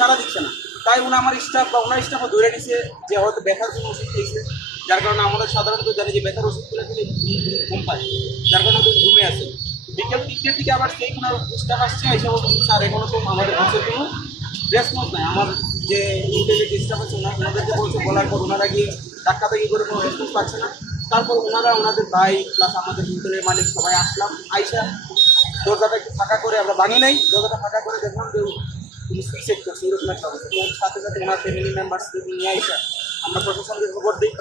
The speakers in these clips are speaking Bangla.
সারা দিচ্ছে না। তাই উনি আমার স্টাফ বা ওনার স্টাফও ধরে নিছে যে হয়তো ব্যথার কোনো ওষুধ খেয়েছে, যার কারণে আমরা সাধারণত জানি যে ব্যথার ওষুধ খেলে খেলে ঘুম পায়, যার কারণে তো ঘুমে আছে। বিকেল 3টের দিকে আবার সেই কোনো স্টাফ আসছে, এসে বলতেছে স্যার এখনো তো আমাদের বসের কোনো রেসপন্স নাই। আমার যে ইন্টারভিউ স্টাফ আছে ওনাদেরকে বলছে, বলার পর ওনারা গিয়ে ধাক্কা থেকে করে কোনো রেসপন্স পাচ্ছে না। তারপর ওনারা ওনাদের ভাই প্লাস আমাদের হোটেলের মালিক সবাই আসলাম, আইসা দরজাটা একটু ফাঁকা করে, আমরা ভাঙি নাই, দরজাটা ফাঁকা করে দেখলাম যে তিনি সুইসাইড করছে এরকম একটা অবস্থা। এবং সাথে সাথে ওনার ফ্যামিলি মেম্বার্স নিয়ে আইসা আমরা প্রশাসনকে খবর দিই,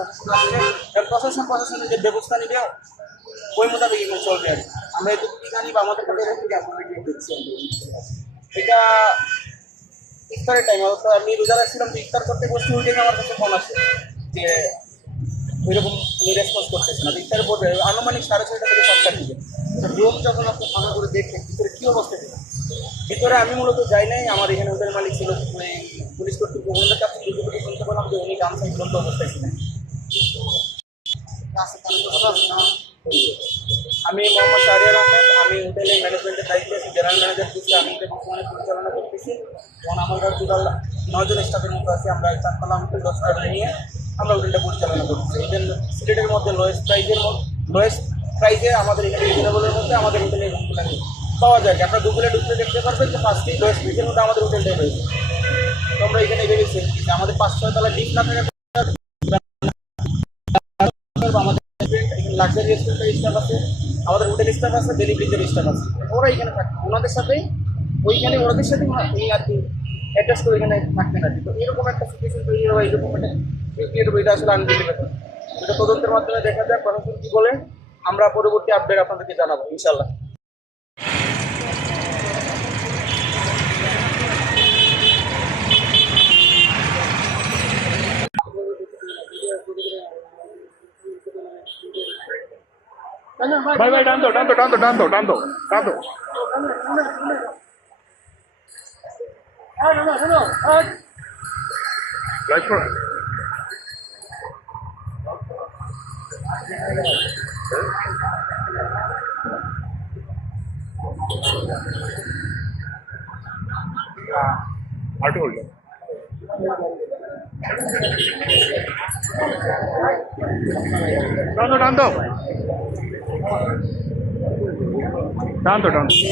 প্রশাসনের যে ব্যবস্থা নিবে ওই মোতাবেক এগুলো চলবে আর কি। আমরা এটুকু জানি বা আমাদের কাছে থেকে আপনারা গিয়ে দেখছি। এটা ইফতারের টাইম, অবশ্য আমি রোজা রাখছিলাম, তো ইফতার করতে বসতে ওই টাইমে আমার কাছে ফোন আসে যে ওইরকম উনি রেসপন্স করতেছে না। ইফতারের পরে আনুমানিক 6:30 থেকে 7টার দিকে রুম যখন আপনি ফাঁকা করে দেখলেন ভিতরে কী অবস্থা ছিল। ভিতরে আমি মূলত যাই নাই, আমার এখানে হোটেল মালিক ছিল, পুলিশ কর্তৃপক্ষের কাছে শুনতে পেলাম যে উনি গামছা ঝুলন্ত অবস্থায় ছিলেন। আমি মোহাম্মদ শাহরিয়ার আহমেদ, আমি হোটেলের ম্যানেজমেন্টের দায়িত্বে আছি, জেনারেল ম্যানেজার হিসেবে আমি এটা বর্তমানে পরিচালনা করতেছি। এবং আমার টোটাল 9 জন স্টাফের মতো আছে। আমরা 4তলা হোটেল 10 টাকা নিয়ে আমরা হোটেলটা পরিচালনা করতেছি। হোটেল সিলেটের মধ্যে লোয়েস্ট প্রাইজে আমাদের এখানে রিজনেবলের মধ্যে আমাদের হোটেলের রুমগুলো পাওয়া যায়। আপনার দুপুরে ঢুকতে দেখতে পারবেন যে ফার্স্টেই লোয়েস্ট প্রাইজের মধ্যে আমাদের হোটেলটাই রয়েছে। তো আমরা এখানে ভেবেছি আমাদের 5-6 তলা ডিপ না থাকে আমাদের লাক্সারি রেস্টুরেন্টের স্টাফ আছে, আমাদের হোটেল স্টাফ আছে, ডেলিভারিজের স্টাফ আছে, ওরা এখানে থাকে। ওনাদের সাথেই ওইখানে ওনাদের সাথেই এই আর কি অ্যাডজাস্ট করে এখানে থাকতেন আর কি। তো এরকম একটা সিচুয়েশন তৈরি হবে, এরকম একটা ক্রিয়েট হবে, এটা আসলে আনবিলিভেবল। এটা তদন্তের মাধ্যমে দেখা যাক প্রশাসন কী বলে, আমরা পরবর্তী আপডেট আপনাদেরকে জানাবো ইনশাল্লাহ। भाई भाई डाल दो डाल दो डाल दो डाल दो डाल दो डाल दो लाइफ ऑटो होल्डर डाल दो डाल दो डाल दो डाल दो